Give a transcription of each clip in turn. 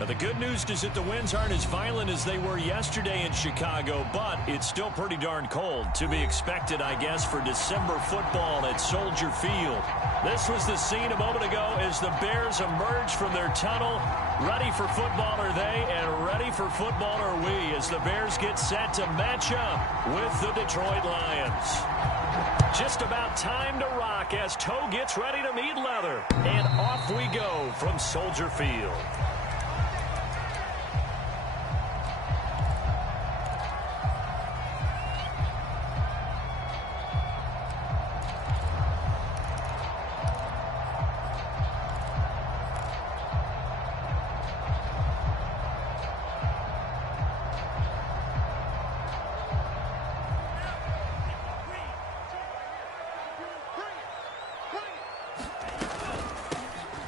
Now, the good news is that the winds aren't as violent as they were yesterday in Chicago, but it's still pretty darn cold. To be expected, I guess, for December football at Soldier Field. This was the scene a moment ago as the Bears emerged from their tunnel. Ready for football are they, and ready for football are we, as the Bears get set to match up with the Detroit Lions. Just about time to rock as Toe gets ready to meet leather. And off we go from Soldier Field.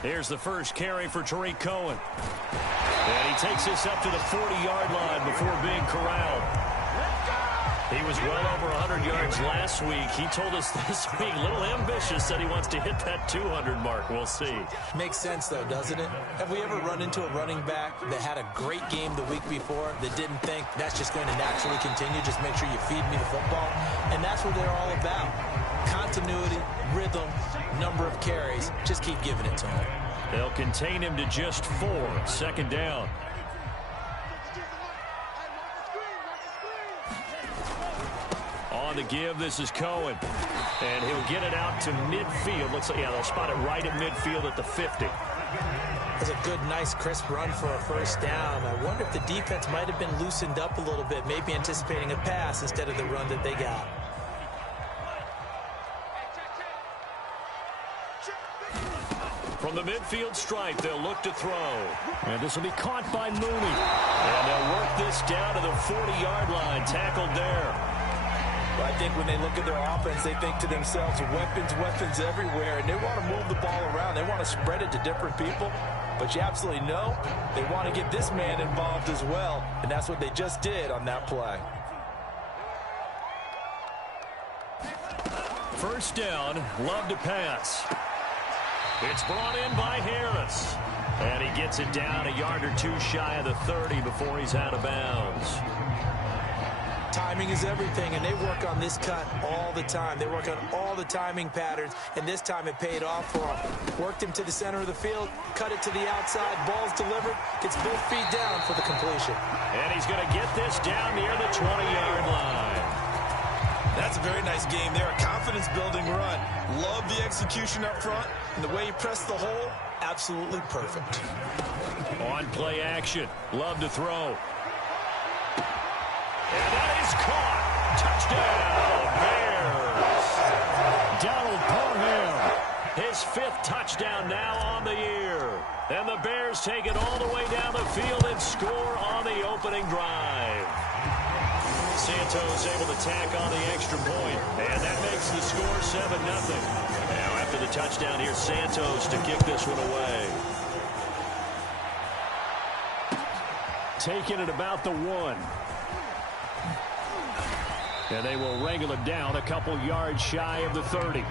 Here's the first carry for Tariq Cohen. And he takes this up to the 40-yard line before being corralled. He was well over 100 yards last week. He told us this week, a little ambitious, said he wants to hit that 200 mark. We'll see. Makes sense, though, doesn't it? Have we ever run into a running back that had a great game the week before that didn't think that's just going to naturally continue? Just make sure you feed me the football. And that's what they're all about. Continuity, rhythm, number of carries. Just keep giving it to him. They'll contain him to just 4. Second down. On the give, this is Cohen. And he'll get it out to midfield. Looks like, yeah, they'll spot it right at midfield at the 50. That's a good, nice, crisp run for a first down. I wonder if the defense might have been loosened up a little bit, maybe anticipating a pass instead of the run that they got. From the midfield stripe, they'll look to throw. And this will be caught by Mooney. And they'll work this down to the 40-yard line. Tackled there. Well, I think when they look at their offense, they think to themselves, weapons everywhere. And they want to move the ball around. They want to spread it to different people. But you absolutely know they want to get this man involved as well. And that's what they just did on that play. First down, Love to pass. It's brought in by Harris. And he gets it down a yard or two shy of the 30 before he's out of bounds. Timing is everything, and they work on this cut all the time. They work on all the timing patterns, and this time it paid off for him. Worked him to the center of the field, cut it to the outside, ball's delivered, gets both feet down for the completion. And he's going to get this down near the 20-yard line. That's a very nice game there, a confidence-building run. Love the execution up front, and the way he pressed the hole, absolutely perfect. On play action, Love to throw. And that is caught. Touchdown, Bears. Donald Parham, his 5th touchdown now on the year. And the Bears take it all the way down the field and score on the opening drive. Santos able to tack on the extra point, and that makes the score 7-0. Now after the touchdown, here's Santos to kick this one away. Taking it about the 1. And they will wrangle it down a couple yards shy of the 30.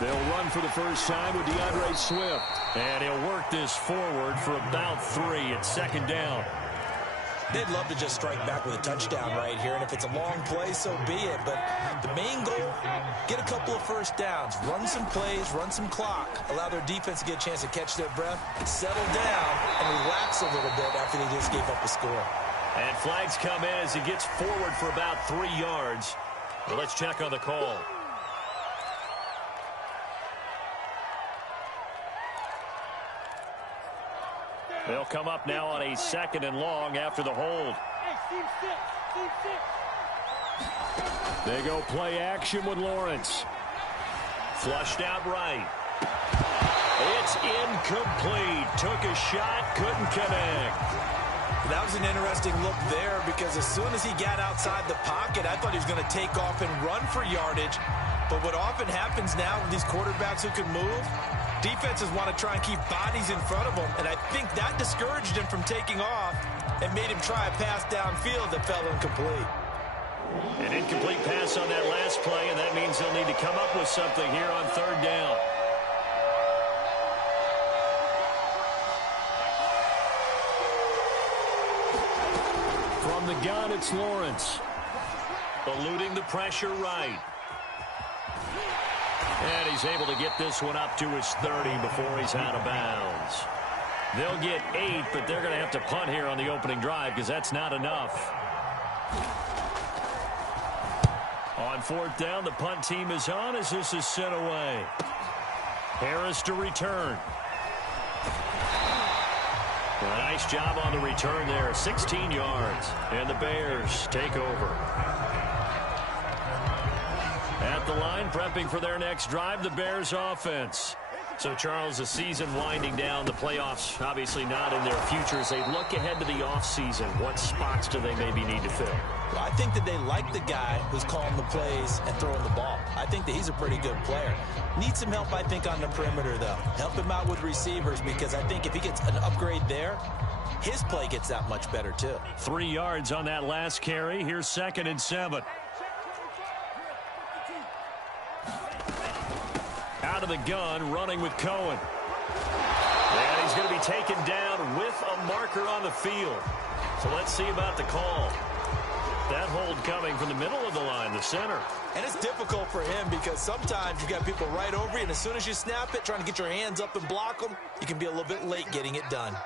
They'll run for the first time with DeAndre Swift. And he'll work this forward for about 3 at second down. They'd love to just strike back with a touchdown right here, and if it's a long play, so be it. But the main goal, get a couple of first downs, run some plays, run some clock, allow their defense to get a chance to catch their breath, settle down, and relax a little bit after they just gave up a score. And flags come in as he gets forward for about 3 yards. Well, let's check on the call. They'll come up now on a 2nd and long after the hold. They go play action with Lawrence. Flushed out right. It's incomplete. Took a shot, couldn't connect. That was an interesting look there because as soon as he got outside the pocket, I thought he was going to take off and run for yardage. But what often happens now with these quarterbacks who can move, defenses want to try and keep bodies in front of them, and I think that discouraged him from taking off and made him try a pass downfield that fell incomplete. An incomplete pass on that last play, and that means they'll need to come up with something here on third down. From the gun, it's Lawrence. Eluding the pressure right. And he's able to get this one up to his 30 before he's out of bounds. They'll get 8, but they're going to have to punt here on the opening drive because that's not enough. On fourth down, the punt team is on as this is sent away. Harris to return. A nice job on the return there. 16 yards. And the Bears take over. At the line, prepping for their next drive, the Bears offense. So, Charles, the season winding down, the playoffs obviously not in their future. As they look ahead to the offseason, what spots do they maybe need to fill? Well, I think that they like the guy who's calling the plays and throwing the ball. I think that he's a pretty good player. Needs some help, I think, on the perimeter, though. Help him out with receivers because I think if he gets an upgrade there, his play gets that much better, too. 3 yards on that last carry. Here's 2nd and 7. Out of the gun, running with Cohen. And he's going to be taken down with a marker on the field. So let's see about the call. That hold coming from the middle of the line, the center. And it's difficult for him because sometimes you got people right over you, and as soon as you snap it, trying to get your hands up and block them, you can be a little bit late getting it done.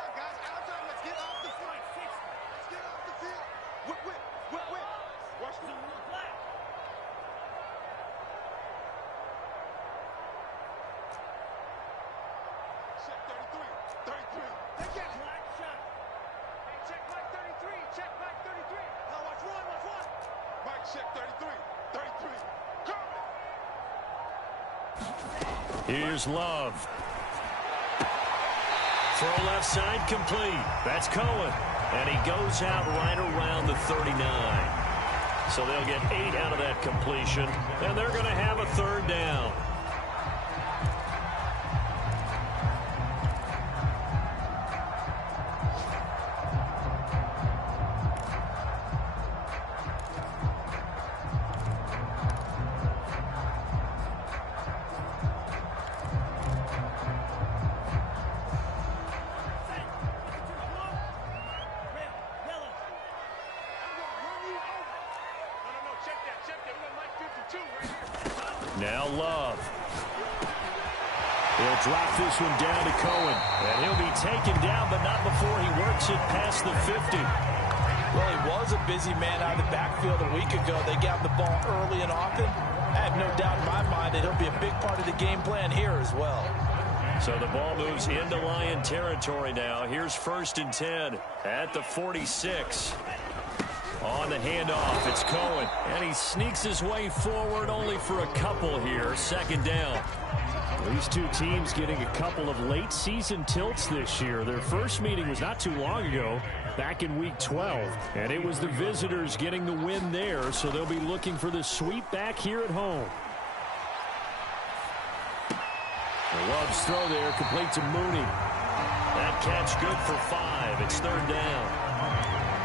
Here's Love. Throw left side complete. That's Cohen. And he goes out right around the 39. So they'll get 8 out of that completion. And they're going to have a third down. Now Love. He'll drop this one down to Cohen. And he'll be taken down, but not before he works it past the 50. Well, he was a busy man out of the backfield a week ago. They got the ball early and often. I have no doubt in my mind that he'll be a big part of the game plan here as well. So the ball moves into Lion territory now. Here's 1st and 10 at the 46. On the handoff, it's Cohen. And he sneaks his way forward only for a couple here. 2nd down. These two teams getting a couple of late season tilts this year. Their first meeting was not too long ago, back in week 12. And it was the visitors getting the win there, so they'll be looking for the sweep back here at home. Love's throw there, complete to Mooney. That catch good for 5. It's 3rd down.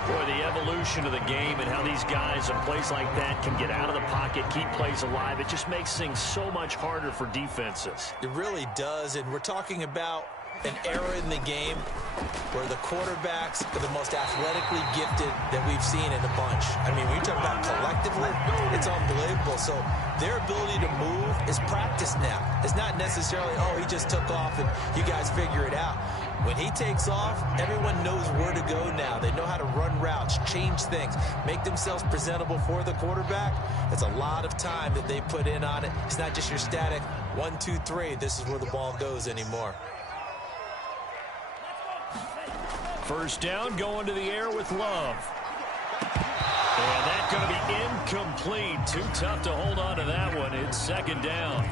Boy, the evolution of the game and how these guys in plays like that can get out of the pocket, keep plays alive, it just makes things so much harder for defenses. It really does, and we're talking about an era in the game where the quarterbacks are the most athletically gifted that we've seen in a bunch. I mean, when you talk about collectively, it's unbelievable. So their ability to move is practiced now. It's not necessarily, oh, he just took off and you guys figure it out. When he takes off, everyone knows where to go now. They know how to run routes, change things, make themselves presentable for the quarterback. It's a lot of time that they put in on it. It's not just your static 1, 2, 3. This is where the ball goes anymore. 1st down, going to the air with Love. And that's going to be incomplete. Too tough to hold on to that one. It's 2nd down.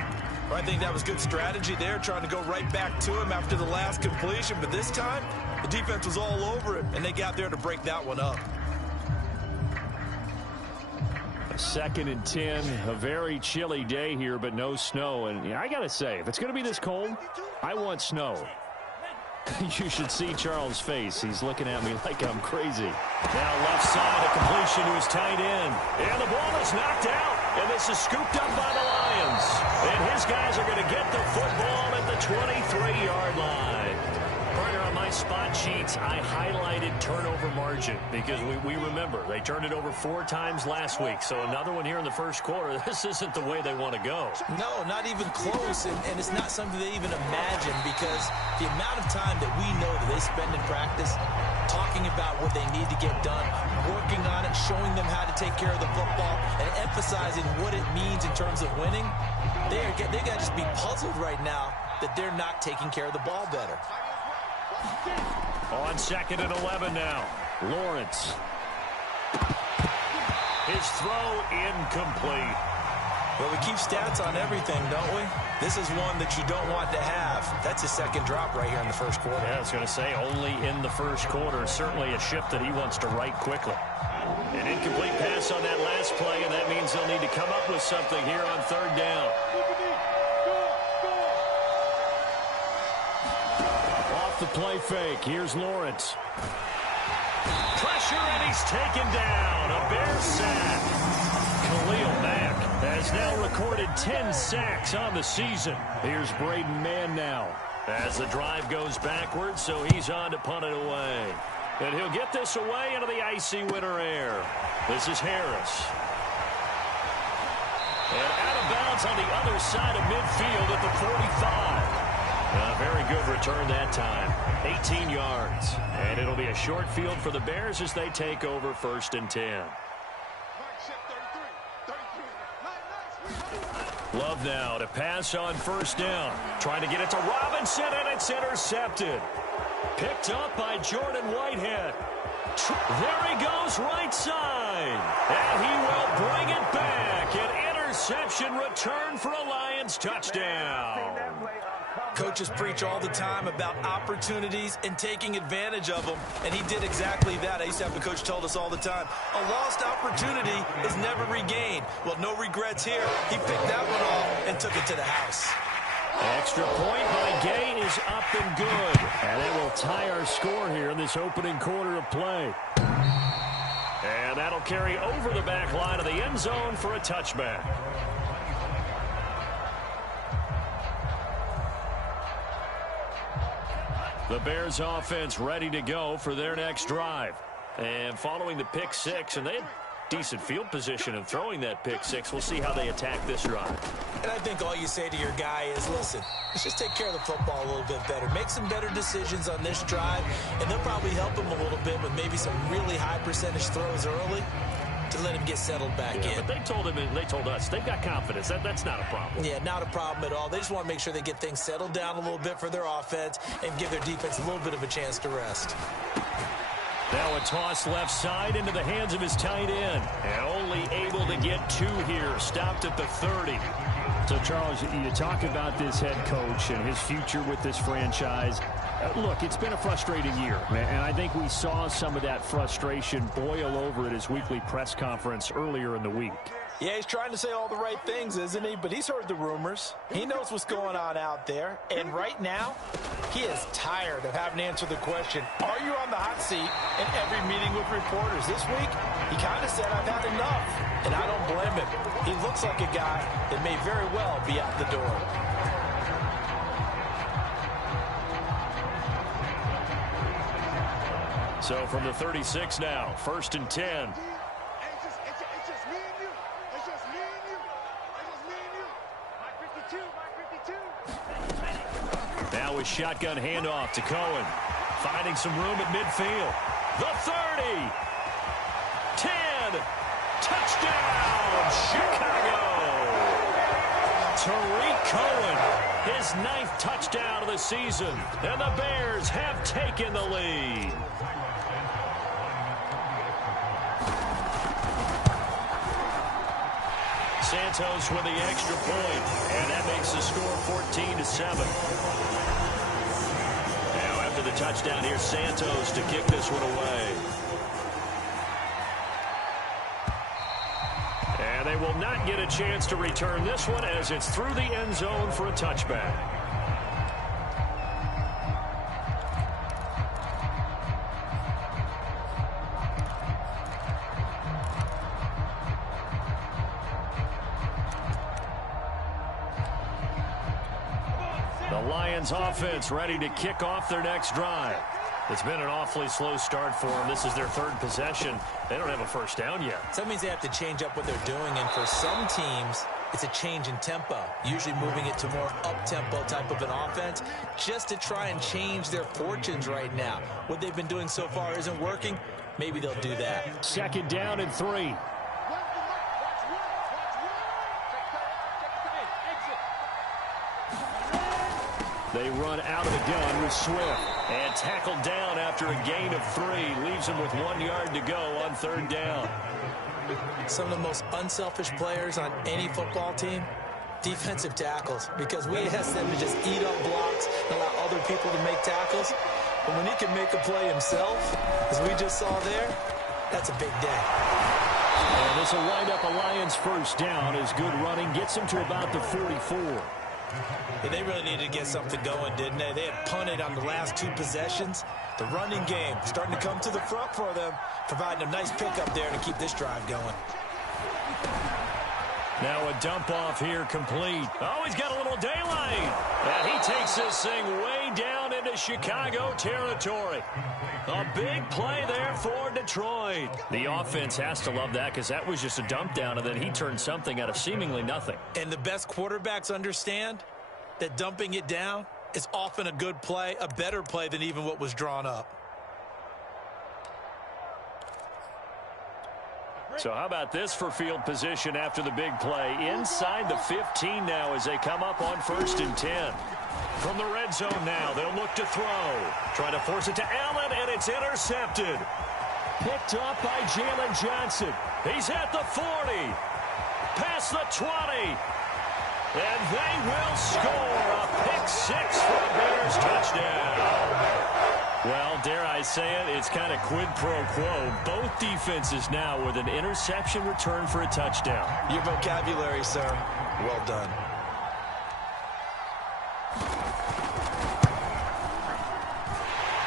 Well, I think that was good strategy there, trying to go right back to him after the last completion. But this time, The defense was all over it, and they got there to break that one up. 2nd and 10, a very chilly day here, but no snow. And I got to say, if it's going to be this cold, I want snow. You should see Charles' face. He's looking at me like I'm crazy. Now left side, a completion to his tight end. And the ball is knocked out. And this is scooped up by the Lions. And his guys are going to get the football at the 23-yard line. Partner, on my spot sheets, I highlighted turnover margin because we remember they turned it over 4 times last week. So another one here in the first quarter. This isn't the way they want to go. No, not even close. And it's not something they even imagine, because the amount of time that we know that they spend in practice talking about what they need to get done, working on it, showing them how to take care of the football, and emphasizing what it means in terms of winning, they got to just be puzzled right now that they're not taking care of the ball better. On 2nd and 11 now. Lawrence. His throw incomplete. Well, we keep stats on everything, don't we? This is one that you don't want to have. That's his 2nd drop right here in the first quarter. Yeah, I was going to say, only in the first quarter. Certainly a ship that he wants to right quickly. An incomplete pass on that last play, and that means they'll need to come up with something here on 3rd down. Off the play fake. Here's Lawrence. Pressure, and he's taken down. A Bear sack. Khalil Mack has now recorded 10 sacks on the season. Here's Braden Mann now. As the drive goes backwards, so he's on to punt it away. And he'll get this away into the icy winter air. This is Harris. And out of bounds on the other side of midfield at the 45. A very good return that time. 18 yards. And it'll be a short field for the Bears as they take over 1st and 10. Love now to pass on 1st down. Trying to get it to Robinson, and it's intercepted. Picked up by Jordan Whitehead. There he goes, right side. And he will bring it back. An interception return for a Lions touchdown. Coaches preach all the time about opportunities and taking advantage of them, and he did exactly that. I used to have a coach told us all the time, a lost opportunity is never regained. Well, no regrets here. He picked that one off and took it to the house. Extra point by Gay is up and good. And it will tie our score here in this opening quarter of play. And that'll carry over the back line of the end zone for a touchback. The Bears offense ready to go for their next drive. And following the pick 6, and they had decent field position in throwing that pick 6. We'll see how they attack this drive. And I think all you say to your guy is, listen, let's just take care of the football a little bit better. Make some better decisions on this drive, and they'll probably help him a little bit with maybe some really high percentage throws early to let him get settled back in. But they told him, and they told us, they've got confidence. That's not a problem. Yeah, not a problem at all. They just want to make sure they get things settled down a little bit for their offense and give their defense a little bit of a chance to rest. Now a toss left side into the hands of his tight end. And only able to get 2 here. Stopped at the 30. So, Charles, you talk about this head coach and his future with this franchise. Look, it's been a frustrating year, and I think we saw some of that frustration boil over at his weekly press conference earlier in the week. Yeah, he's trying to say all the right things, isn't he? But he's heard the rumors. He knows what's going on out there. And right now, he is tired of having to answer the question, are you on the hot seat in every meeting with reporters? This week, he kind of said, I've had enough. And I don't blame him. He looks like a guy that may very well be out the door. So from the 36 now, 1st and 10. Now a shotgun handoff to Cohen. Finding some room at midfield. The 30. 10. Touchdown, Chicago. Tariq Cohen, his 9th touchdown of the season. And the Bears have taken the lead. Santos with the extra point, and that makes the score 14-7. Now after the touchdown. Here's Santos to kick this one away. And they will not get a chance to return this one as it's through the end zone for a touchback. The Lions offense ready to kick off their next drive. It's been an awfully slow start for them. This is their third possession. They don't have a first down yet. So that means they have to change up what they're doing, and for some teams, it's a change in tempo, usually moving it to more up-tempo type of an offense just to try and change their fortunes right now. What they've been doing so far isn't working. Maybe they'll do that. Second down and 3. They run out of the gun with Swift. And tackled down after a gain of 3. Leaves him with 1 yard to go on third down. Some of the most unselfish players on any football team, defensive tackles, because we ask them to just eat up blocks and allow other people to make tackles. But when he can make a play himself, as we just saw there, that's a big day. And this will wind up a Lions first down as good running gets him to about the 44. Yeah, they really needed to get something going, didn't they? They had punted on the last 2 possessions. The running game starting to come to the front for them, providing a nice pickup there to keep this drive going. Now a dump off here complete. Oh, he's got a little daylight. And he takes this thing way down into Chicago territory. A big play there for Detroit. The offense has to love that because that was just a dump down, and then he turned something out of seemingly nothing. And the best quarterbacks understand that dumping it down is often a good play, a better play than even what was drawn up. So how about this for field position after the big play? Inside the 15 now as they come up on 1st and 10. From the red zone now, they'll look to throw. Trying to force it to Allen, and it's intercepted. Picked up by Jalen Johnson. He's at the 40. Past the 20. And they will score a pick 6 for a Bears touchdown. Well, dare I say it, it's kind of quid pro quo. Both defenses now with an interception return for a touchdown. Your vocabulary, sir. Well done.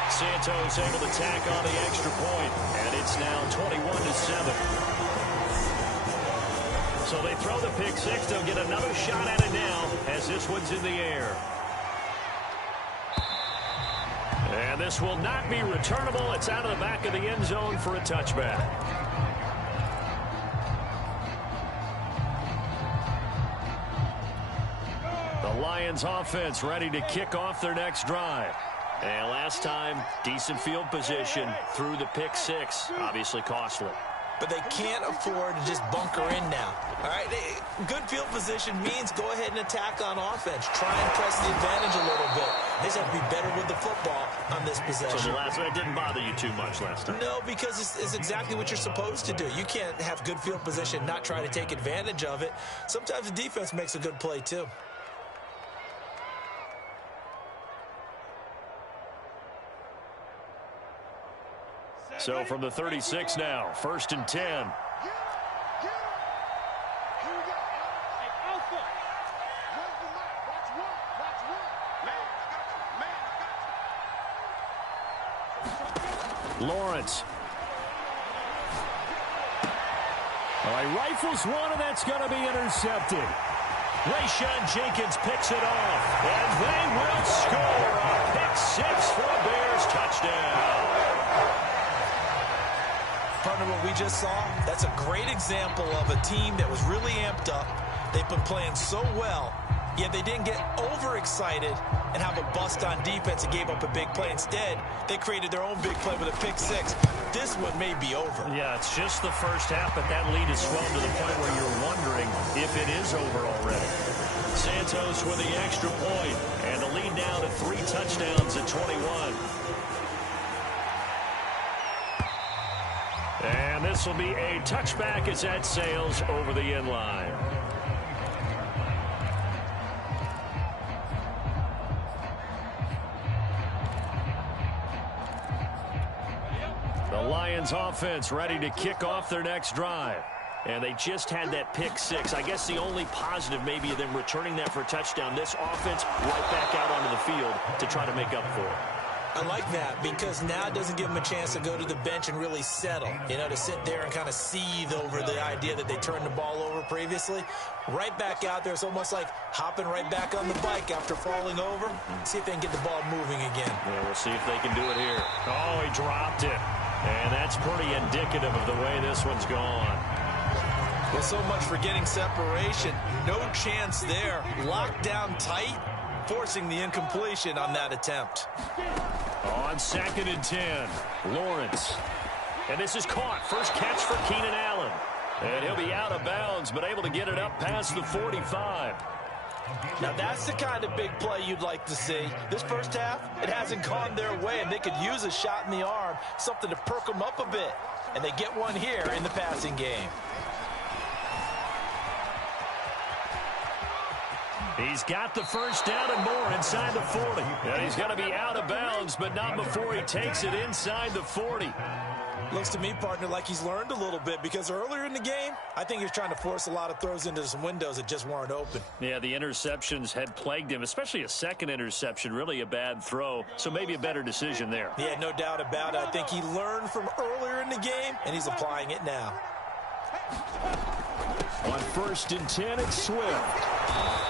Santos able to tack on the extra point, and it's now 21-7. So they throw the pick 6. They'll get another shot at it now as this one's in the air. And this will not be returnable. It's out of the back of the end zone for a touchback. The Lions offense ready to kick off their next drive. And last time, decent field position through the pick 6. Obviously costly. But they can't afford to just bunker in now. All right, good field position means go ahead and attack on offense. Try and press the advantage a little bit. They just have to be better with the football on this possession. So the last one, it didn't bother you too much last time? No, because it's exactly what you're supposed to do. You can't have good field position, not try to take advantage of it. Sometimes the defense makes a good play too. So from the 36 now, 1st and 10. Lawrence. All right, rifles one, and that's going to be intercepted. Rayshawn Jenkins picks it off, and they will score a pick 6 for a Bears touchdown. Partner, what we just saw, that's a great example of a team that was really amped up. They've been playing so well, yet they didn't get overexcited and have a bust on defense and gave up a big play. Instead, they created their own big play with a pick 6. This one may be over. Yeah, it's just the first half, but that lead has swelled to the point where you're wondering if it is over already. Santos with the extra point, and the lead now to 3 touchdowns at 21. And this will be a touchback as that sails over the end line. Lions offense ready to kick off their next drive. And they just had that pick six. I guess the only positive maybe of them returning that for a touchdown. This offense right back out onto the field to try to make up for it. I like that because now it doesn't give them a chance to go to the bench and really settle, to sit there and kind of seethe over the idea that they turned the ball over previously. Right back out there, it's almost like hopping right back on the bike after falling over. See if they can get the ball moving again. Yeah, we'll see if they can do it here. Oh, he dropped it. And that's pretty indicative of the way this one's gone. Well, so much for getting separation. No chance there. Locked down tight, forcing the incompletion on that attempt. On 2nd and 10, Lawrence. And this is caught. First catch for Keenan Allen. And he'll be out of bounds, but able to get it up past the 45. Now, that's the kind of big play you'd like to see. This first half, it hasn't gone their way, and they could use a shot in the arm, something to perk them up a bit. And they get one here in the passing game. He's got the first down and more inside the 40. And he's going to be out of bounds, but not before he takes it inside the 40. Looks to me, partner, like he's learned a little bit because earlier in the game, I think he was trying to force a lot of throws into some windows that just weren't open. Yeah, the interceptions had plagued him, especially a second interception, really a bad throw. So maybe a better decision there. Yeah, no doubt about it. I think he learned from earlier in the game, and he's applying it now. On 1st and 10, it's Swift.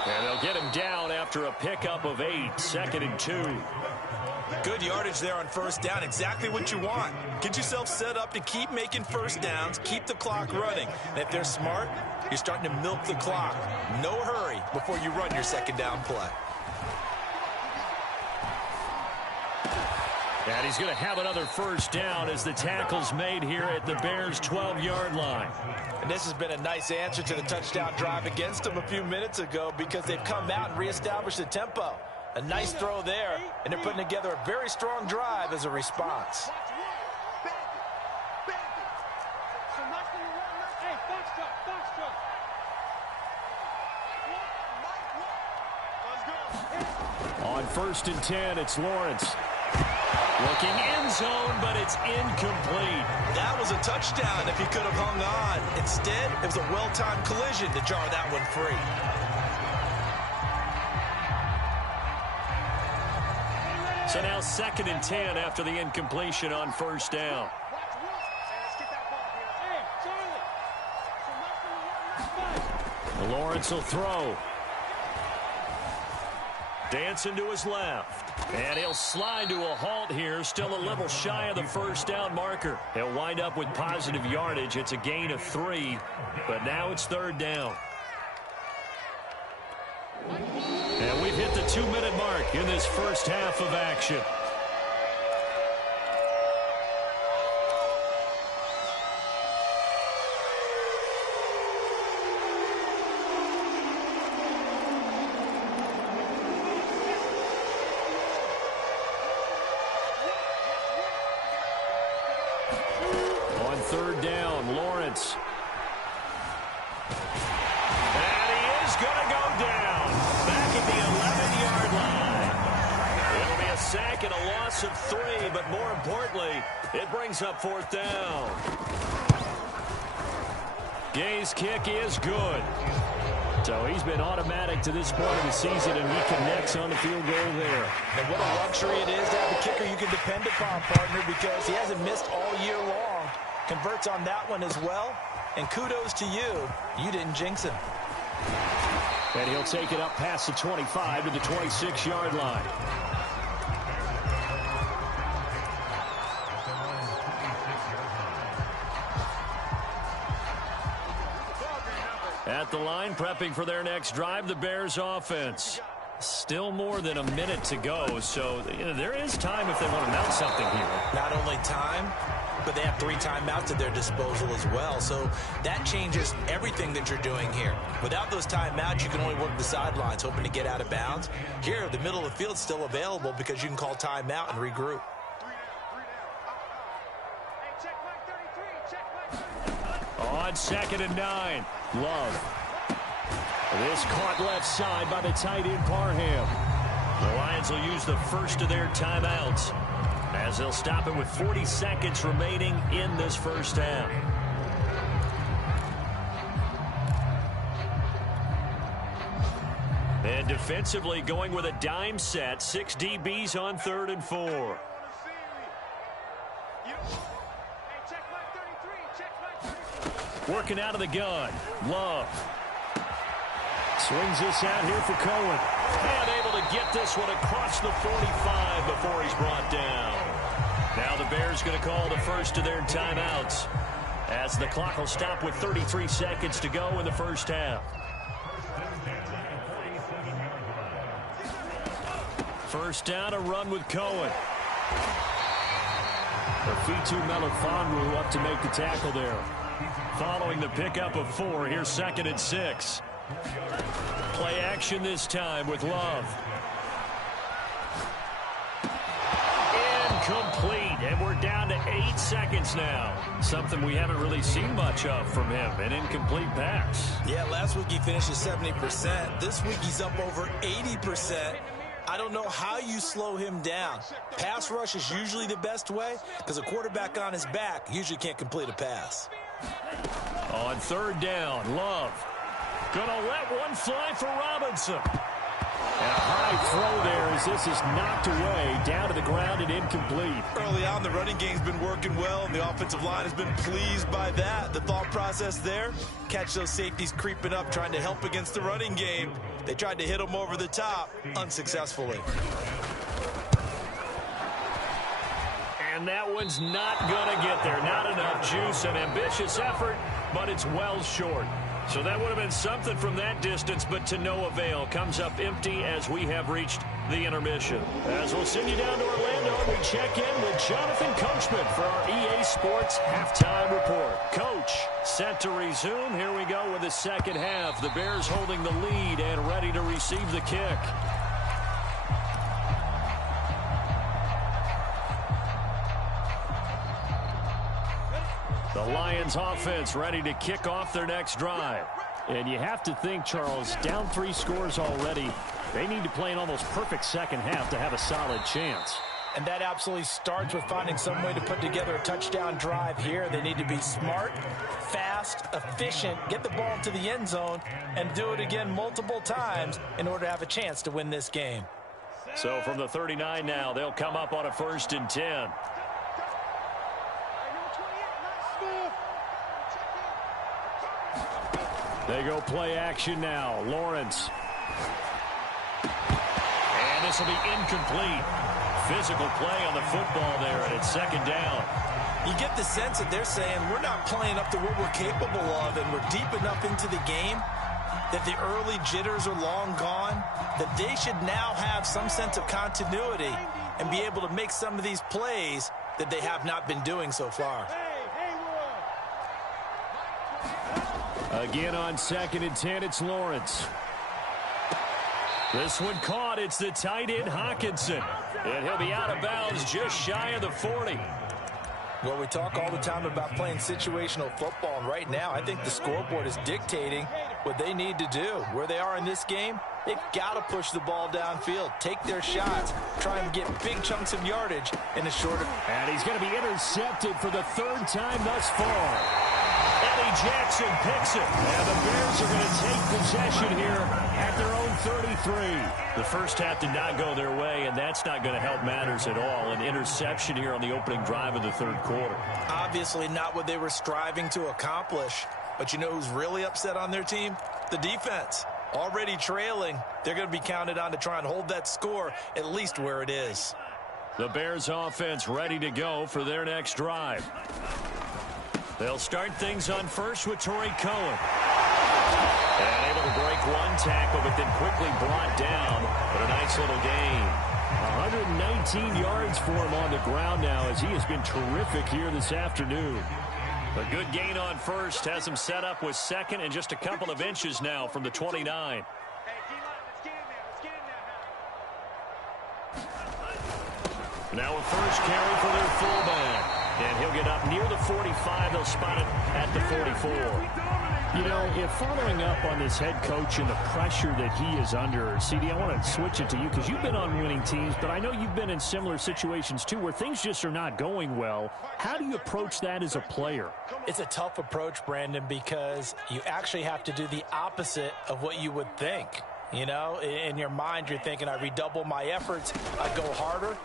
And they'll get him down after a pickup of 8, 2nd and 2. Good yardage there on first down. Exactly what you want. Get yourself set up to keep making first downs, keep the clock running. And if they're smart, you're starting to milk the clock. No hurry before you run your second down play. And he's going to have another first down as the tackle's made here at the Bears' 12-yard line. And this has been a nice answer to the touchdown drive against them a few minutes ago because they've come out and reestablished the tempo. A nice throw there, and they're putting together a very strong drive as a response. On 1st and 10, it's Lawrence. Looking end zone, but it's incomplete. That was a touchdown if he could have hung on. Instead, it was a well-timed collision to jar that one free. So now 2nd and 10 after the incompletion on first down. Lawrence will throw. Dancing to his left. And he'll slide to a halt here, still a little shy of the first down marker. He'll wind up with positive yardage. It's a gain of 3, but now it's 3rd down. And we've hit the 2-minute mark in this first half of action. On 3rd down, Lawrence. And he is going to go down. Back at the 11-yard line. It'll be a sack and a loss of 3, but more importantly, it brings up 4th down. Gay's kick is good. So he's been automatic to this point of the season, and he connects on the field goal there. And what a luxury it is to have a kicker you can depend upon, partner, because he hasn't missed all year long. Converts on that one as well. And kudos to you. You didn't jinx him. And he'll take it up past the 25 to the 26-yard line. At the line, prepping for their next drive, the Bears offense. Still more than a minute to go, so there is time if they want to mount something here. Not only time, but they have 3 timeouts at their disposal as well. So that changes everything that you're doing here. Without those timeouts, you can only work the sidelines, hoping to get out of bounds. Here, the middle of the field is still available because you can call timeout and regroup. On 2nd and 9, Love. This caught left side by the tight end Parham. The Lions will use the first of their timeouts. as they'll stop it with 40 seconds remaining in this first half. And defensively going with a dime set. 6 DBs on 3rd and 4. Working out of the gun. Love. Swings this out here for Cohen. And able to get this one across the 45 before he's brought down. Now the Bears going to call the first of their timeouts, as the clock will stop with 33 seconds to go in the first half. First down, a run with Cohen. Fitu Melifonwu up to make the tackle there. Following the pickup of 4, here's 2nd and 6. Play action this time with Love. Incomplete, and we're down to 8 seconds now. Something we haven't really seen much of from him, an incomplete pass. Yeah, last week he finished at 70%. This week he's up over 80%. I don't know how you slow him down. Pass rush is usually the best way, because a quarterback on his back usually can't complete a pass. On 3rd down, Love. Gonna let one fly for Robinson. And a high throw there as this is knocked away, down to the ground and incomplete. Early on, the running game's been working well, and the offensive line has been pleased by that. The thought process there, catch those safeties creeping up, trying to help against the running game. They tried to hit them over the top, unsuccessfully. And that one's not going to get there. Not enough juice. An ambitious effort, but it's well short. So that would have been something from that distance, but to no avail. Comes up empty as we have reached the intermission. As we'll send you down to Orlando, we check in with Jonathan Coachman for our EA Sports Halftime Report. Coach, set to resume. Here we go with the second half. The Bears holding the lead and ready to receive the kick. The Lions offense ready to kick off their next drive. And you have to think, Charles, down 3 scores already. They need to play an almost perfect second half to have a solid chance. And that absolutely starts with finding some way to put together a touchdown drive here. They need to be smart, fast, efficient, get the ball into the end zone, and do it again multiple times in order to have a chance to win this game. So from the 39 now, they'll come up on a 1st and 10. They go play action now. Lawrence. And this will be incomplete. Physical play on the football there, and it's 2nd down. You get the sense that they're saying we're not playing up to what we're capable of, and we're deep enough into the game that the early jitters are long gone, that they should now have some sense of continuity and be able to make some of these plays that they have not been doing so far. Again on 2nd and 10, it's Lawrence. This one caught. It's the tight end, Hockenson. And he'll be out of bounds just shy of the 40. Well, we talk all the time about playing situational football, and right now I think the scoreboard is dictating what they need to do. Where they are in this game, they've got to push the ball downfield, take their shots, try and get big chunks of yardage in a shorter. And he's going to be intercepted for the 3rd time thus far. Eddie Jackson picks it. And the Bears are going to take possession here at their own 33. The first half did not go their way, and that's not going to help matters at all. An interception here on the opening drive of the 3rd quarter. Obviously not what they were striving to accomplish. But you know who's really upset on their team? The defense. Already trailing. They're going to be counted on to try and hold that score at least where it is. The Bears offense ready to go for their next drive. They'll start things on first with Torrey Cohen. And able to break one tackle, but then quickly brought down. But a nice little gain. 119 yards for him on the ground now, as he has been terrific here this afternoon. A good gain on first has him set up with 2nd and just a couple of inches now from the 29. Now a first carry for their fullback. And he'll get up near the 45. They'll spot it at the 44. You know, if following up on this head coach and the pressure that he is under, CD, I want to switch it to you because you've been on winning teams, but I know you've been in similar situations too where things just are not going well. How do you approach that as a player? It's a tough approach, Brandon, because you actually have to do the opposite of what you would think. You know, in your mind, you're thinking, I redouble my efforts, I go harder.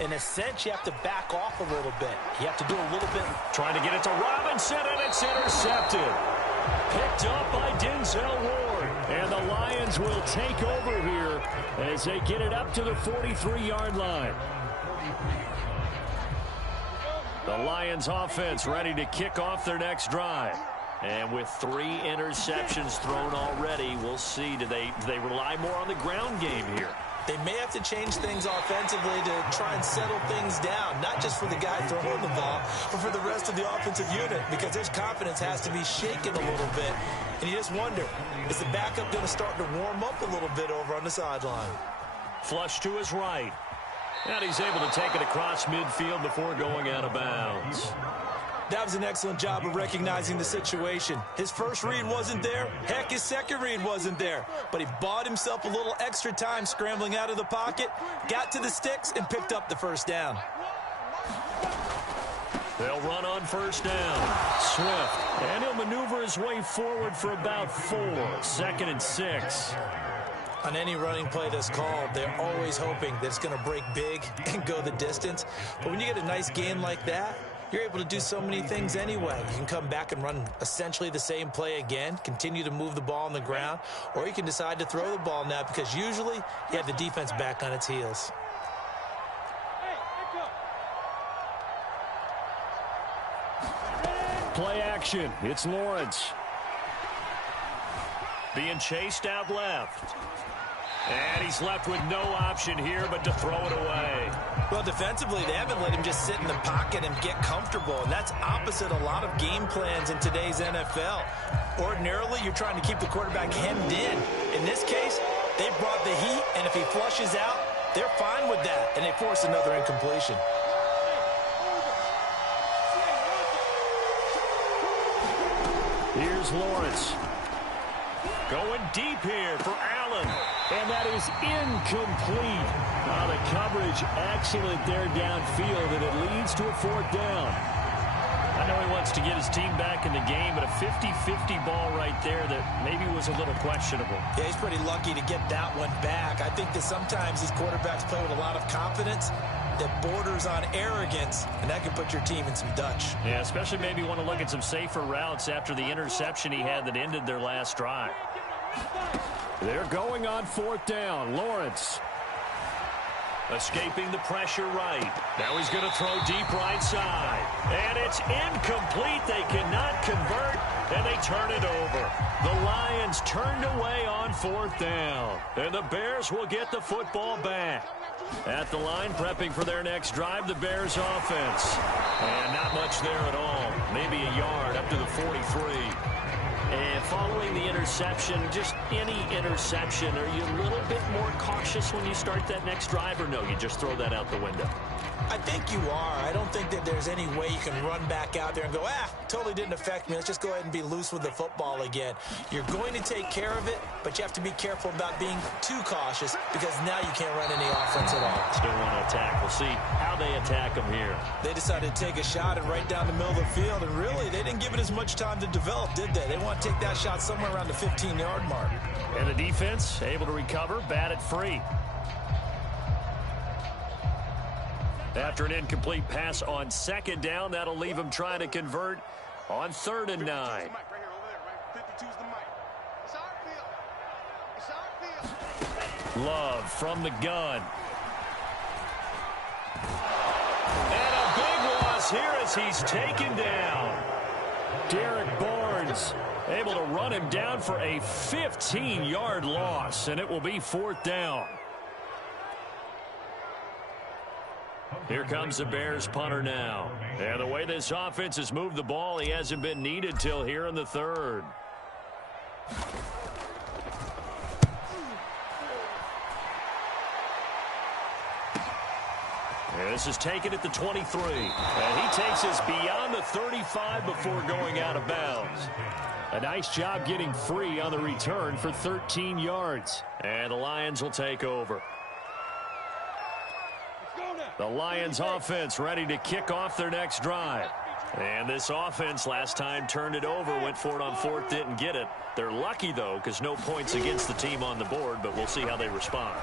In a sense, you have to back off a little bit. You have to do a little bit. Trying to get it to Robinson, and it's intercepted. Picked up by Denzel Ward. And the Lions will take over here as they get it up to the 43-yard line. The Lions offense ready to kick off their next drive. And with 3 interceptions thrown already, we'll see. Do they rely more on the ground game here? They may have to change things offensively to try and settle things down, not just for the guy throwing the ball, but for the rest of the offensive unit, because their confidence has to be shaken a little bit. And you just wonder, is the backup going to start to warm up a little bit over on the sideline? Flush to his right. And he's able to take it across midfield before going out of bounds. That was an excellent job of recognizing the situation. His first read wasn't there. Heck, his second read wasn't there. But he bought himself a little extra time scrambling out of the pocket, got to the sticks, and picked up the first down. They'll run on first down. Swift. And he'll maneuver his way forward for about 4. 2nd and 6. On any running play that's called, they're always hoping that it's going to break big and go the distance. But when you get a nice gain like that, you're able to do so many things anyway. You can come back and run essentially the same play again, continue to move the ball on the ground, or you can decide to throw the ball now because usually you have the defense back on its heels. Play action. It's Lawrence. Being chased out left. And he's left with no option here but to throw it away. Well, defensively, they haven't let him just sit in the pocket and get comfortable, and that's opposite a lot of game plans in today's NFL. Ordinarily, you're trying to keep the quarterback hemmed in. In this case, they brought the heat, and if he flushes out, they're fine with that, and they force another incompletion. Here's Lawrence. Going deep here for Allen. And that is incomplete. Now the coverage excellent there downfield, and it leads to a 4th down. I know he wants to get his team back in the game, but a 50-50 ball right there that maybe was a little questionable. Yeah, he's pretty lucky to get that one back. I think that sometimes these quarterbacks play with a lot of confidence that borders on arrogance, and that can put your team in some Dutch. Yeah, especially maybe want to look at some safer routes after the interception he had that ended their last drive. They're going on 4th down. Lawrence. Escaping the pressure right. Now he's going to throw deep right side. And it's incomplete. They cannot convert, and they turn it over. The Lions turned away on 4th down. And the Bears will get the football back. At the line, prepping for their next drive, the Bears offense. And not much there at all. Maybe a yard up to the 43. And following the interception, just any interception, are you a little bit more cautious when you start that next drive, or no, you just throw that out the window? I think you are. I don't think that there's any way you can run back out there and go, totally didn't affect me. Let's just go ahead and be loose with the football again. You're going to take care of it, but you have to be careful about being too cautious because now you can't run any offense at all. Still want to attack. We'll see how they attack them here. They decided to take a shot and right down the middle of the field, and really, they didn't give it as much time to develop, did they? They want to take that shot somewhere around the 15-yard mark. And the defense able to recover, bat it free. After an incomplete pass on 2nd down, that'll leave him trying to convert on 3rd and 9. Love from the gun. And a big loss here as he's taken down. Derek Barnes able to run him down for a 15-yard loss, and it will be 4th down. Here comes the Bears punter now. And the way this offense has moved the ball, he hasn't been needed till here in the 3rd. And this is taken at the 23. And he takes us beyond the 35 before going out of bounds. A nice job getting free on the return for 13 yards. And the Lions will take over. The Lions offense ready to kick off their next drive. And this offense last time turned it over, went for it on fourth, didn't get it. They're lucky, though, because no points against the team on the board, but we'll see how they respond.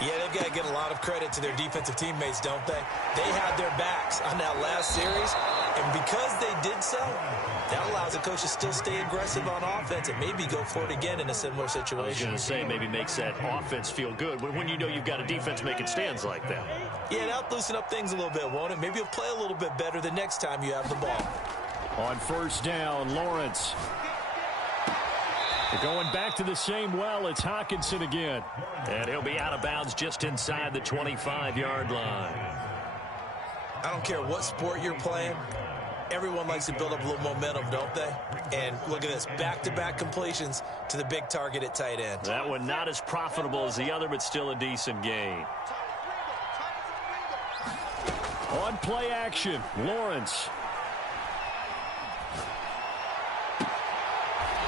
Yeah, they've got to get a lot of credit to their defensive teammates, don't they? They had their backs on that last series, and because they did so, that allows the coach to still stay aggressive on offense and maybe go for it again in a similar situation. I was going to say, maybe makes that offense feel good when you know you've got a defense making stands like that. Yeah, that'll loosen up things a little bit, won't it? Maybe you'll play a little bit better the next time you have the ball. On first down, Lawrence. They're going back to the same well. It's Hockenson again. And he'll be out of bounds just inside the 25-yard line. I don't care what sport you're playing. Everyone likes to build up a little momentum, don't they? And look at this, back-to-back completions to the big target at tight end. That one not as profitable as the other, but still a decent gain. On play action, Lawrence.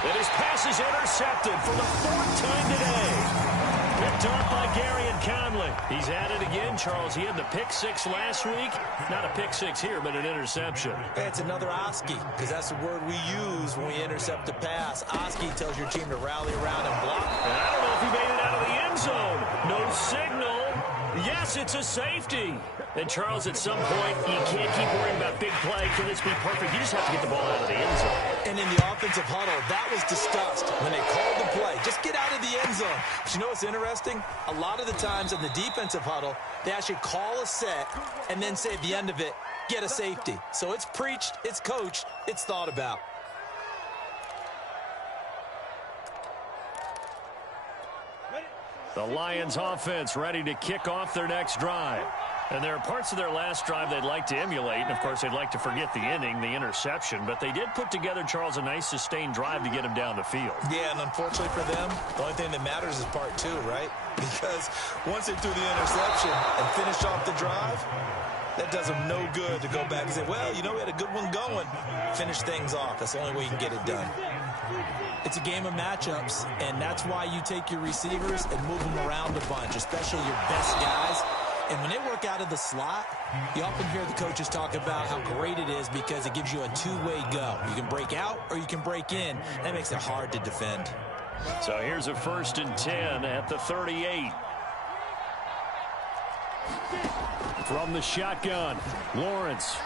And his pass is intercepted for the fourth time today. Picked up by Garyon Conley. He's at it again, Charles. He had the pick six last week. Not a pick six here, but an interception. Hey, it's another Oski, because that's the word we use when we intercept a pass. Oski tells your team to rally around and block. And I don't know if he made it out of the end zone. No signal. Yes, it's a safety. And, Charles, at some point, you can't keep worrying about big play. Can this be perfect? You just have to get the ball out of the end zone. And in the offensive huddle, that was discussed when they called the play. Just get out of the end zone. But you know what's interesting? A lot of the times in the defensive huddle, they actually call a set and then say at the end of it, get a safety. So it's preached, it's coached, it's thought about. The Lions offense ready to kick off their next drive. And there are parts of their last drive they'd like to emulate. And, of course, they'd like to forget the inning, the interception. But they did put together, Charles, a nice sustained drive to get him down the field. Yeah, and unfortunately for them, the only thing that matters is part two, right? Because once they threw the interception and finished off the drive, that does them no good to go back and say, well, you know, we had a good one going. Finish things off. That's the only way you can get it done. It's a game of matchups, and that's why you take your receivers and move them around a bunch, especially your best guys. And when they work out of the slot, you often hear the coaches talk about how great it is because it gives you a two-way go. You can break out or you can break in. That makes it hard to defend. So here's a 1st and 10 at the 38. From the shotgun, Lawrence.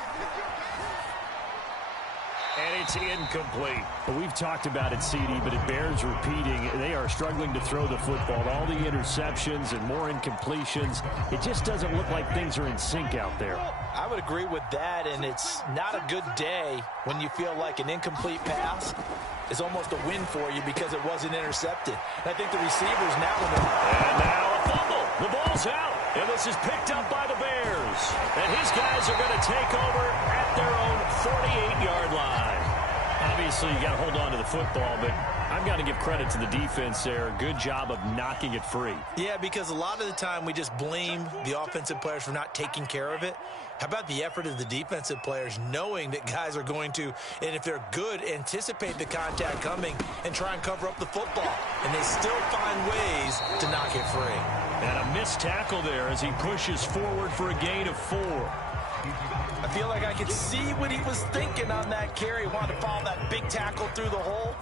And it's incomplete. Well, we've talked about it, CD, but it bears repeating. They are struggling to throw the football. All the interceptions and more incompletions. It just doesn't look like things are in sync out there. I would agree with that, and it's not a good day when you feel like an incomplete pass is almost a win for you because it wasn't intercepted. And I think the receivers now... And now a fumble. The ball's out. And this is picked up by the Bears. And his guys are going to take over at their own 48-yard line. Obviously, you got to hold on to the football, but I've got to give credit to the defense there. Good job of knocking it free. Yeah, because a lot of the time we just blame the offensive players for not taking care of it. How about the effort of the defensive players knowing that guys are going to, and if they're good, anticipate the contact coming and try and cover up the football. And they still find ways to knock it free. And a missed tackle there as he pushes forward for a gain of 4. I feel like I could see what he was thinking on that carry. He wanted to follow that big tackle through the hole.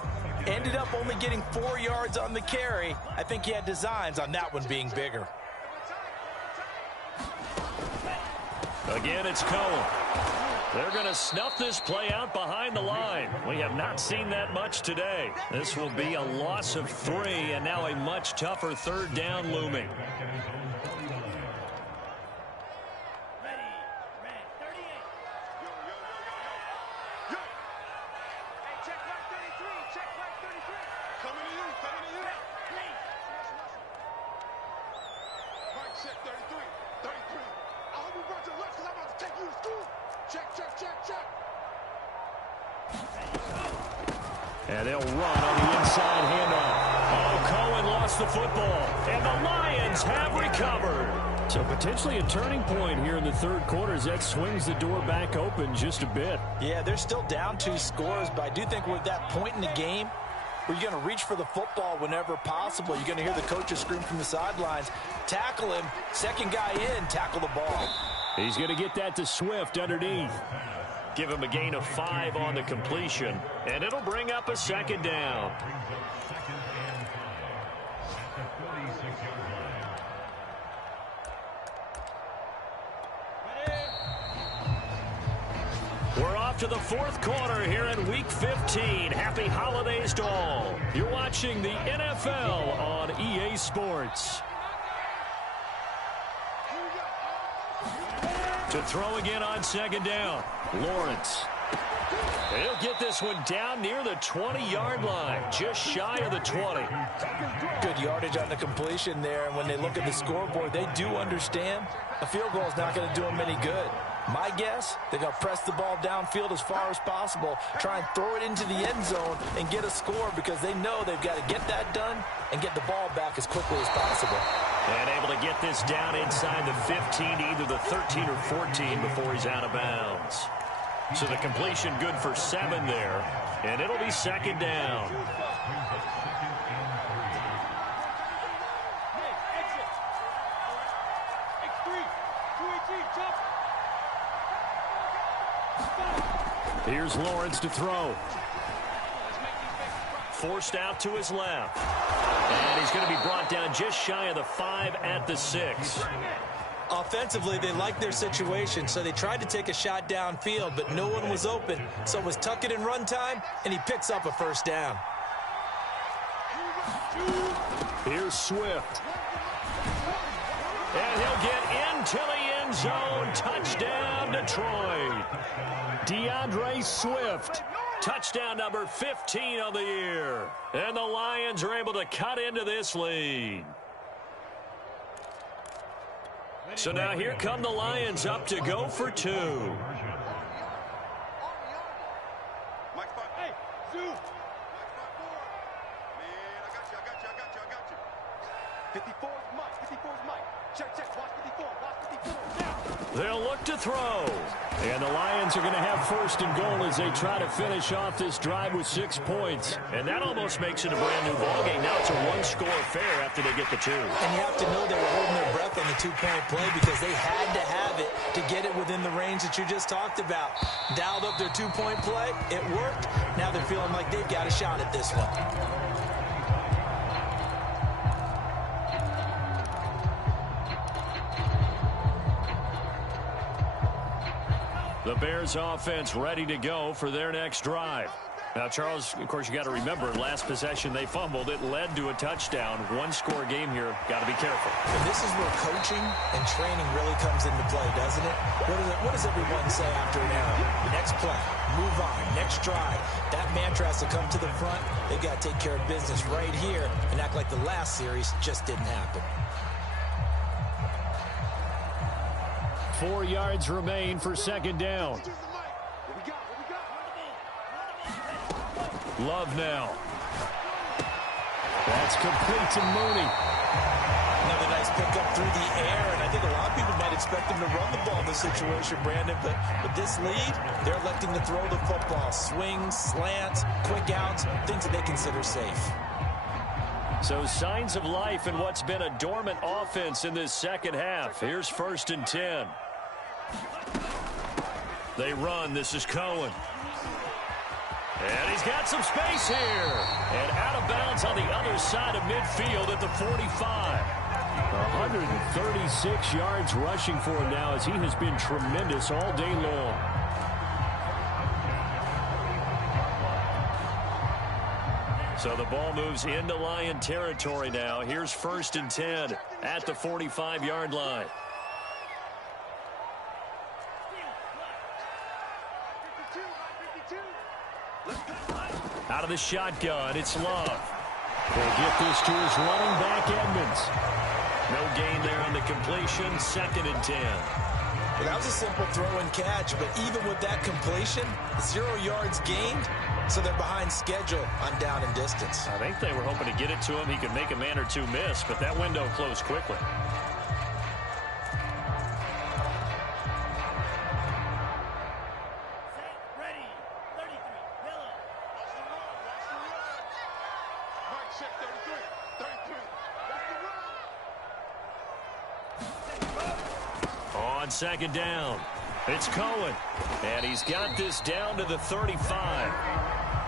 Ended up only getting 4 yards on the carry. I think he had designs on that one being bigger. Again, it's Cohen. They're going to snuff this play out behind the line. We have not seen that much today. This will be a loss of 3, and now a much tougher 3rd down looming. gets the football, and the Lions have recovered. So potentially a turning point here in the third quarter as that swings the door back open just a bit. Yeah, they're still down 2 scores, but I do think we're at that point in the game where you're going to reach for the football whenever possible. You're going to hear the coaches scream from the sidelines, tackle him, second guy in, tackle the ball. He's going to get that to Swift underneath. Give him a gain of 5 on the completion, and it'll bring up a second down. We're off to the fourth quarter here in Week 15. Happy holidays to all. You're watching the NFL on EA Sports. To throw again on second down. Lawrence. He'll get this one down near the 20-yard line, just shy of the 20. Good yardage on the completion there, and when they look at the scoreboard, they do understand a field goal is not going to do them any good. My guess, they're going to press the ball downfield as far as possible, try and throw it into the end zone and get a score because they know they've got to get that done and get the ball back as quickly as possible. And able to get this down inside the 15 to either the 13 or 14 before he's out of bounds. So the completion good for 7 there, and it'll be second down. Here's Lawrence to throw. Forced out to his left. And he's going to be brought down just shy of the 5 at the 6. Offensively, they liked their situation, so they tried to take a shot downfield, but no one was open. So it was tuck it and run time, and he picks up a first down. Here's Swift. And he'll get into the end zone. Touchdown, Detroit. DeAndre Swift. Touchdown number 15 of the year. And the Lions are able to cut into this lead. So now here come the Lions up to go for 2. They'll look to throw. And the Lions are going to have first and goal as they try to finish off this drive with 6 points. And that almost makes it a brand new ballgame. Now it's a 1-score affair after they get the 2. And you have to know they were holding their breath on the 2-point play because they had to have it to get it within the range that you just talked about. Dialed up their 2-point play. It worked. Now they're feeling like they've got a shot at this one. The Bears offense ready to go for their next drive. Now, Charles, of course, you got to remember, last possession they fumbled. It led to a touchdown. 1-score game here. Got to be careful. And this is where coaching and training really comes into play, doesn't it? What does everyone say after an error? Next play, move on, next drive. That mantra has to come to the front. They've got to take care of business right here and act like the last series just didn't happen. 4 yards remain for second down. Love now. That's complete to Mooney. Another nice pickup through the air, and I think a lot of people might expect him to run the ball in this situation, Brandon, but with this lead, they're electing to throw the football. Swings, slants, quick outs, things that they consider safe. So signs of life in what's been a dormant offense in this second half. Here's 1st and 10. They run. This is Cohen. And he's got some space here. And out of bounds on the other side of midfield at the 45. 136 yards rushing for him now as he has been tremendous all day long. So the ball moves into Lion territory now. Here's 1st and 10 at the 45-yard line. Out of the shotgun, it's Love. They'll get this to his running back, Edmonds. No gain there on the completion, 2nd and 10. Well, that was a simple throw and catch, but even with that completion, 0 yards gained, so they're behind schedule on down and distance. I think they were hoping to get it to him. He could make a man or two miss, but that window closed quickly. On second down, it's Cohen, and he's got this down to the 35.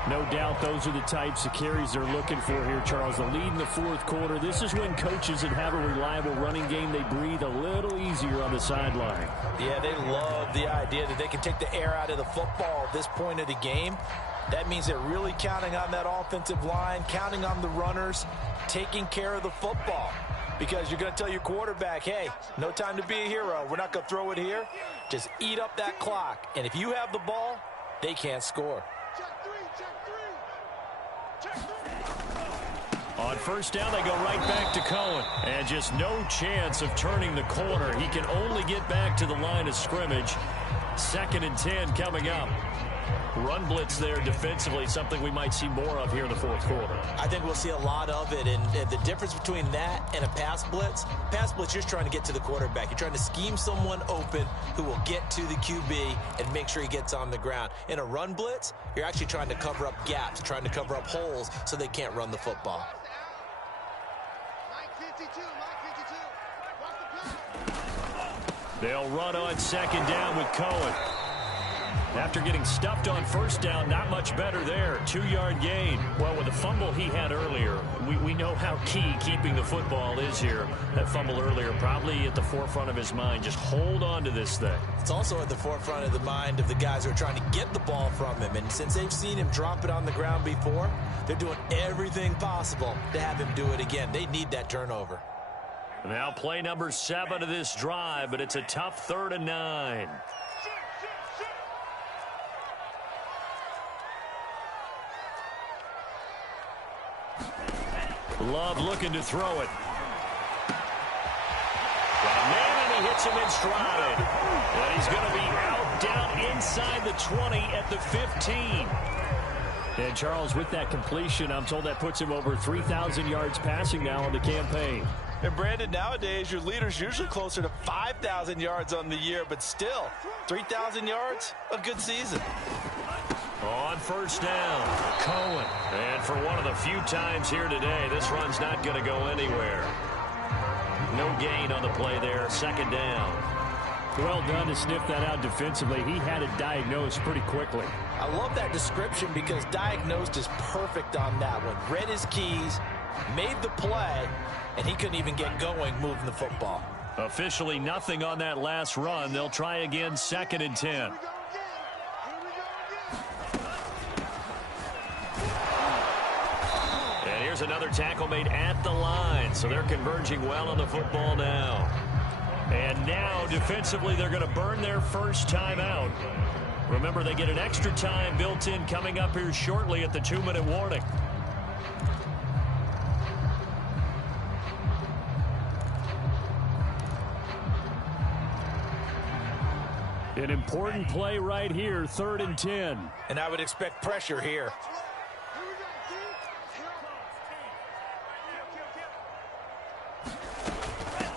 No doubt those are the types of carries they're looking for here, Charles. The lead in the fourth quarter. This is when coaches that have a reliable running game, they breathe a little easier on the sideline. Yeah, they love the idea that they can take the air out of the football at this point of the game. That means they're really counting on that offensive line, counting on the runners, taking care of the football. Because you're going to tell your quarterback, hey, no time to be a hero. We're not going to throw it here. Just eat up that clock. And if you have the ball, they can't score. On first down, they go right back to Cohen. And just no chance of turning the corner. He can only get back to the line of scrimmage. 2nd and 10 coming up. Run blitz there defensively, something we might see more of here in the fourth quarter. I think we'll see a lot of it, and the difference between that and a pass blitz, you're just trying to get to the quarterback. You're trying to scheme someone open who will get to the QB and make sure he gets on the ground. In a run blitz, you're actually trying to cover up gaps, trying to cover up holes so they can't run the football. They'll run on second down with Cohen. After getting stuffed on first down, not much better there. 2-yard gain. Well, with the fumble he had earlier, we know how key keeping the football is here. That fumble earlier probably at the forefront of his mind. Just hold on to this thing. It's also at the forefront of the mind of the guys who are trying to get the ball from him. And since they've seen him drop it on the ground before, they're doing everything possible to have him do it again. They need that turnover. Now play number 7 of this drive, but it's a tough 3rd and 9. Love looking to throw it. Got a man, and he hits him in stride. And he's going to be out down inside the 20 at the 15. And, Charles, with that completion, I'm told that puts him over 3,000 yards passing now on the campaign. And, Brandon, nowadays your leader's usually closer to 5,000 yards on the year, but still, 3,000 yards, a good season. On first down, Cohen. And for one of the few times here today, this run's not going to go anywhere. No gain on the play there, 2nd down. Well done to sniff that out defensively. He had it diagnosed pretty quickly. I love that description because diagnosed is perfect on that one. Read his keys, made the play, and he couldn't even get going moving the football. Officially nothing on that last run. They'll try again, 2nd and 10. Here's another tackle made at the line, so they're converging well on the football now. And now, defensively, they're going to burn their first time out. Remember, they get an extra time built in coming up here shortly at the 2-minute warning. An important play right here, 3rd and 10. And I would expect pressure here.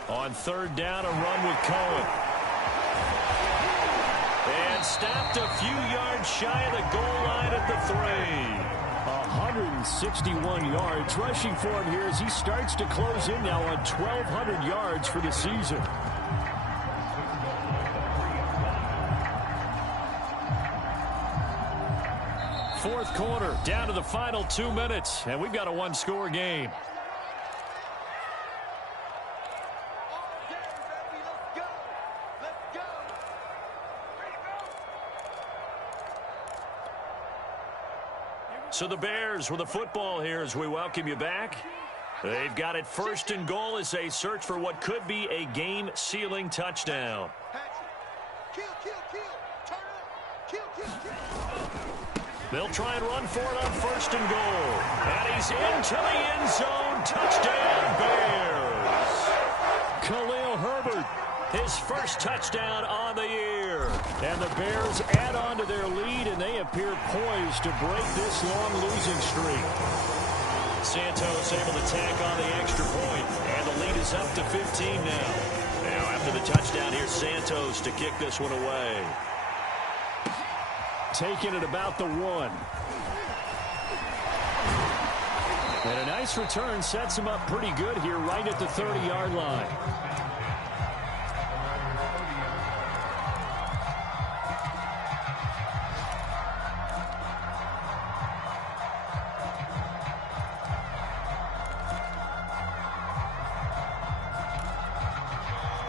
On 3rd down, a run with Cohen. And stopped a few yards shy of the goal line at the 3. 161 yards rushing for him here as he starts to close in now on 1,200 yards for the season. Fourth quarter, down to the final 2 minutes, and we've got a 1-score game. So the Bears with the football here as we welcome you back. They've got it 1st and goal as they search for what could be a game-sealing touchdown. They'll try and run for it on 1st and goal. And he's into the end zone. Touchdown, Bears. Khalil Herbert, his first touchdown on the year. here. And the Bears add on to their lead, and they appear poised to break this long losing streak. Santos able to tack on the extra point, and the lead is up to 15 now. Now after the touchdown, here's Santos to kick this one away. Taking it about the 1. And a nice return sets him up pretty good here right at the 30-yard line.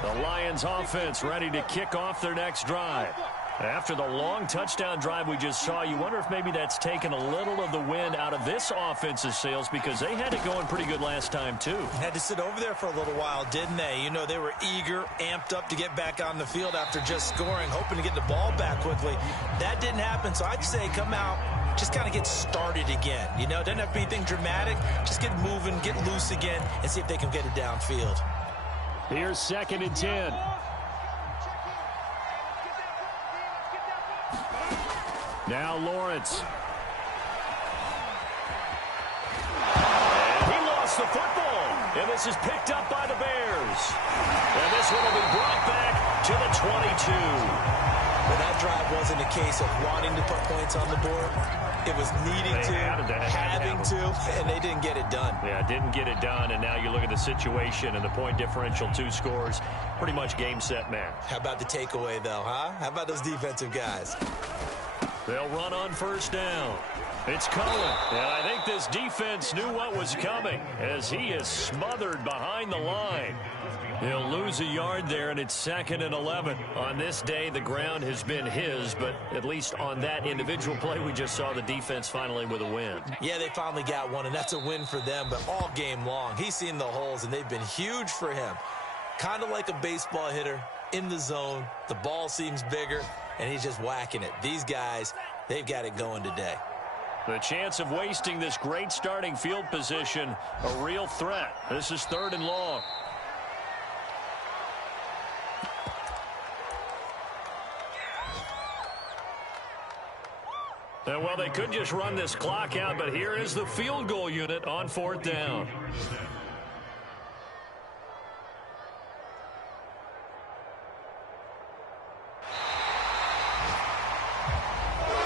The Lions offense ready to kick off their next drive. After the long touchdown drive we just saw, you wonder if maybe that's taken a little of the wind out of this offense's sails, because they had it going pretty good last time, too. Had to sit over there for a little while, didn't they? You know, they were eager, amped up to get back on the field after just scoring, hoping to get the ball back quickly. That didn't happen, so I'd say come out, just kind of get started again. You know, doesn't have to be anything dramatic. Just get moving, get loose again, and see if they can get it downfield. Here's 2nd and 10. Now Lawrence. And he lost the football. And this is picked up by the Bears. And this one will be brought back to the 22. Well, that drive wasn't a case of wanting to put points on the board. It was needing to, having to, and they didn't get it done. Yeah, didn't get it done, and now you look at the situation and the point differential, 2 scores, pretty much game, set, match. How about the takeaway, though, huh? How about those defensive guys? They'll run on 1st down. It's Cullen, and I think this defense knew what was coming as he is smothered behind the line. He'll lose a yard there, and it's 2nd and 11. On this day, the ground has been his, but at least on that individual play, we just saw the defense finally with a win. Yeah, they finally got one, and that's a win for them, but all game long, he's seen the holes, and they've been huge for him. Kind of like a baseball hitter in the zone. The ball seems bigger, and he's just whacking it. These guys, they've got it going today. The chance of wasting this great starting field position, a real threat. This is 3rd and long. And well, they could just run this clock out, but here is the field goal unit on 4th down.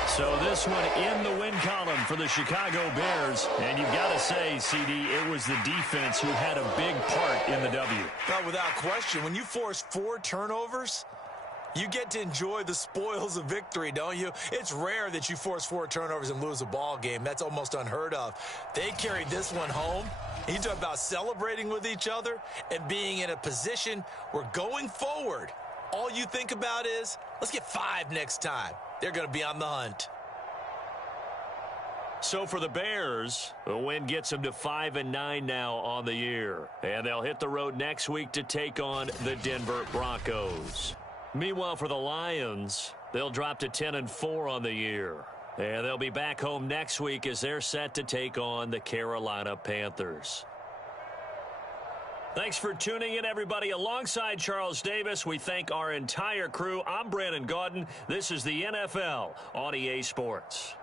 So this one in the win column for the Chicago Bears. And you've got to say, CD, it was the defense who had a big part in the W. Well, without question, when you force 4 turnovers, you get to enjoy the spoils of victory, don't you? It's rare that you force 4 turnovers and lose a ball game. That's almost unheard of. They carried this one home. You talk about celebrating with each other and being in a position where going forward, all you think about is, let's get 5 next time. They're going to be on the hunt. So for the Bears, the win gets them to 5-9 now on the year. And they'll hit the road next week to take on the Denver Broncos. Meanwhile, for the Lions, they'll drop to 10-4 on the year. And they'll be back home next week as they're set to take on the Carolina Panthers. Thanks for tuning in, everybody. Alongside Charles Davis, we thank our entire crew. I'm Brandon Gaudin. This is the NFL on EA Sports.